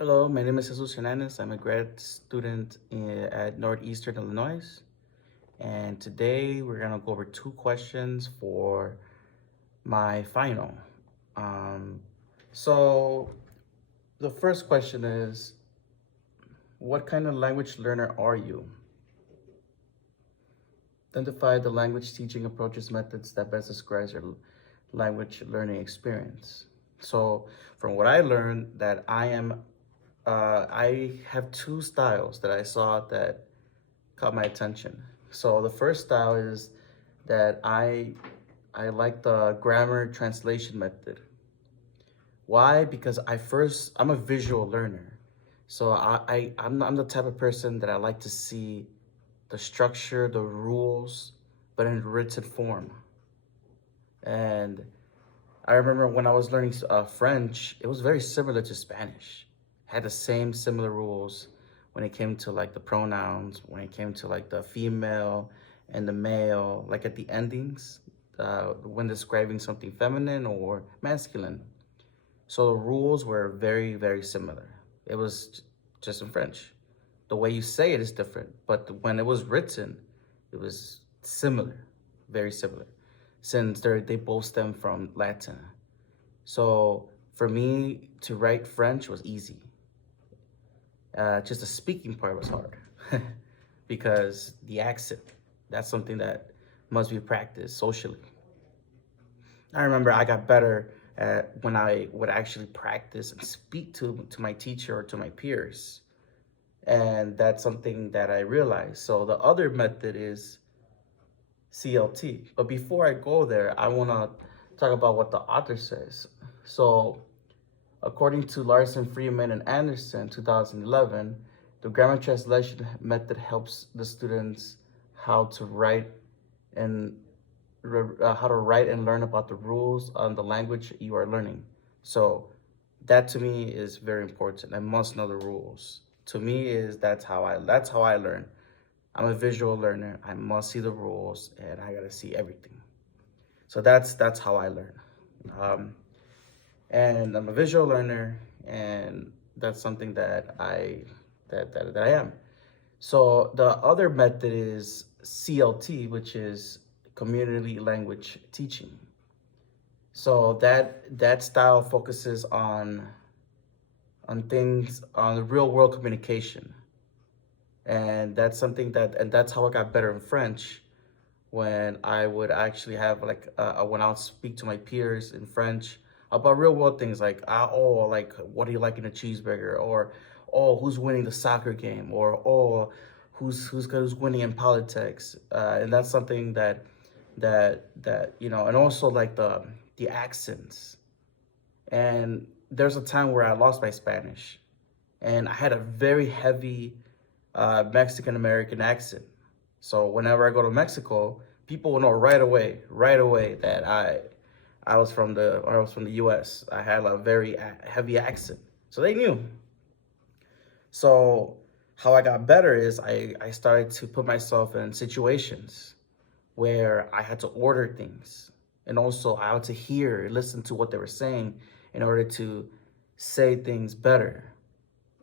Hello, my name is Jesus Hernandez. I'm a grad student at Northeastern Illinois. And today we're going to go over two questions for my final. Um, so, the first question is, what kind of language learner are you? Identify the language teaching approaches methods that best describes your language learning experience. So, from what I learned, that I have two styles that I saw that caught my attention. So the first style is that I like the grammar translation method. Why? Because I'm a visual learner. So I'm the type of person that I like to see the structure, the rules, but in written form. And I remember when I was learning French, it was very similar to Spanish. It had the same similar rules when it came to like the pronouns, when it came to like the female and the male, like at the endings, when describing something feminine or masculine. So the rules were very, very similar. It was just in French. The way you say it is different, but when it was written, it was similar, very similar, since they both stem from Latin. So for me to write French was easy. Just the speaking part was hard because the accent, that's something that must be practiced socially. I remember I got better at when I would actually practice and speak to my teacher or to my peers. And that's something that I realized. So the other method is CLT. But before I go there, I want to talk about what the author says. So according to Larson, Freeman, and Anderson, 2011, the grammar translation method helps the students how to write and learn about the rules on the language you are learning. So that to me is very important. I must know the rules. To me is that's how I learn. I'm a visual learner. I must see the rules and I gotta see everything. So that's how I learn. Um, and I'm a visual learner, and that's something that I am. So the other method is CLT, which is community language teaching. So that style focuses on things on the real world communication, and that's how I got better in French when I would actually have like when I'll speak to my peers in French about real world things like like what do you like in a cheeseburger, or who's winning the soccer game, or who's winning in politics, and that's something that and also like the accents. And there's a time where I lost my Spanish, and I had a very heavy Mexican American accent. So whenever I go to Mexico, people will know right away that I was from the U.S. I had a very heavy accent, so they knew. So how I got better is I started to put myself in situations where I had to order things, and also I had to listen to what they were saying in order to say things better.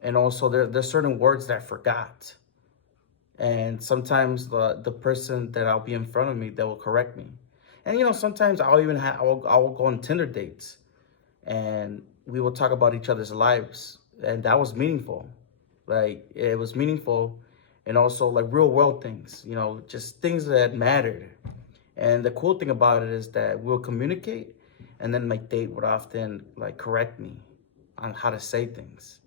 And also there's certain words that I forgot, and sometimes the person that I'll be in front of me, they will correct me. And sometimes I will go on Tinder dates, and we will talk about each other's lives, and that was meaningful. Like it was meaningful, and also like real world things, just things that mattered. And the cool thing about it is that we'll communicate, and then my date would often like correct me on how to say things.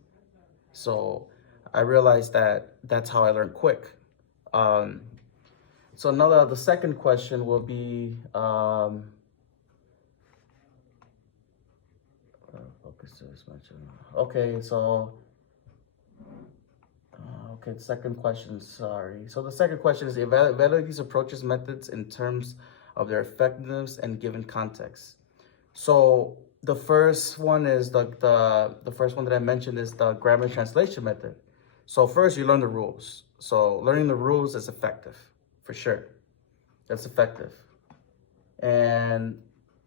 So I realized that that's how I learned quick. Um, so the second question will be, okay, so, okay, the second question, sorry. So the second question is evaluate these approaches, methods in terms of their effectiveness and given context. So the first one is the first one that I mentioned is the grammar translation method. So first you learn the rules. So learning the rules is effective, for sure. That's effective. And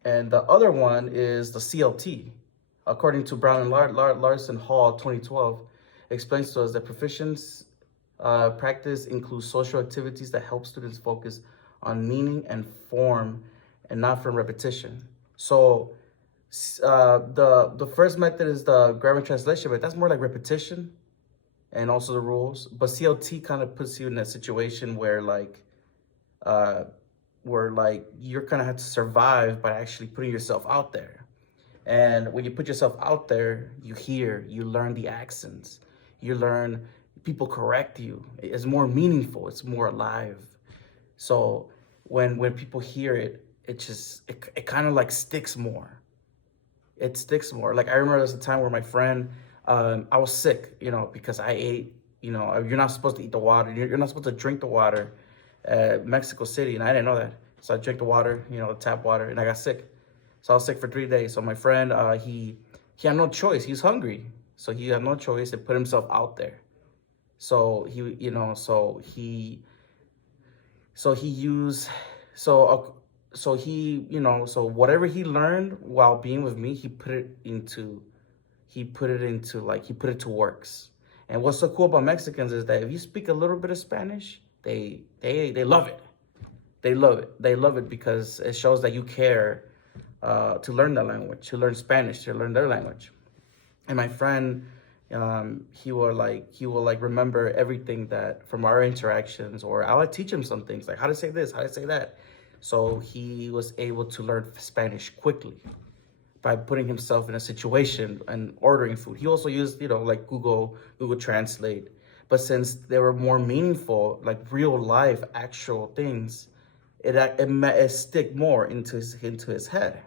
the other one is the CLT, according to Brown and Larson Hall 2012, explains to us that proficiency practice includes social activities that help students focus on meaning and form and not from repetition. So the first method is the grammar translation, but that's more like repetition and also the rules. But CLT kind of puts you in a situation uh, where like you're gonna have to survive by actually putting yourself out there. And when you put yourself out there, you hear, you learn the accents, you learn people correct you. It's more meaningful, it's more alive. So when people hear it, it kind of like sticks more. It sticks more. Like I remember there was a time where my friend, I was sick, because I ate, you're not supposed to eat the water. You're not supposed to drink the water at Mexico City, and I didn't know that. So I drank the water, the tap water, and I got sick. So I was sick for 3 days. So my friend, he had no choice. He was hungry, so he had no choice to put himself out there. So he used so so he so whatever he learned while being with me, he put it to works. And what's so cool about Mexicans is that if you speak a little bit of Spanish, they love it. They love it because it shows that you care to learn the language, to learn Spanish, to learn their language. And my friend, he will remember everything that from our interactions, or I would teach him some things like how to say this, how to say that. So he was able to learn Spanish quickly by putting himself in a situation and ordering food. He also used, like Google Translate. But since they were more meaningful, like real life, actual things, it stick more into his head.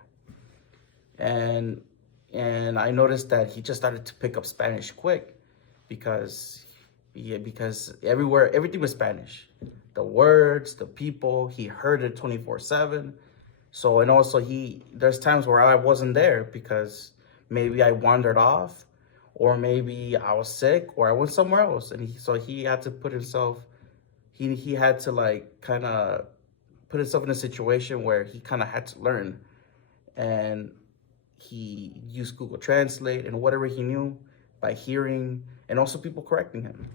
And I noticed that he just started to pick up Spanish quick because everything was Spanish. The words, the people, he heard it 24/7. So, and also there's times where I wasn't there because maybe I wandered off, or maybe I was sick, or I went somewhere else. And so he had to put himself, he had to like kind of put himself in a situation where he kind of had to learn. And he used Google Translate and whatever he knew by hearing, and also people correcting him.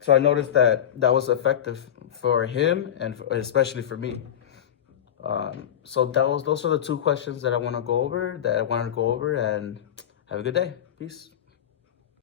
So I noticed that was effective for him and especially for me. So those are the two questions that I wanted to go over, and have a good day. Peace.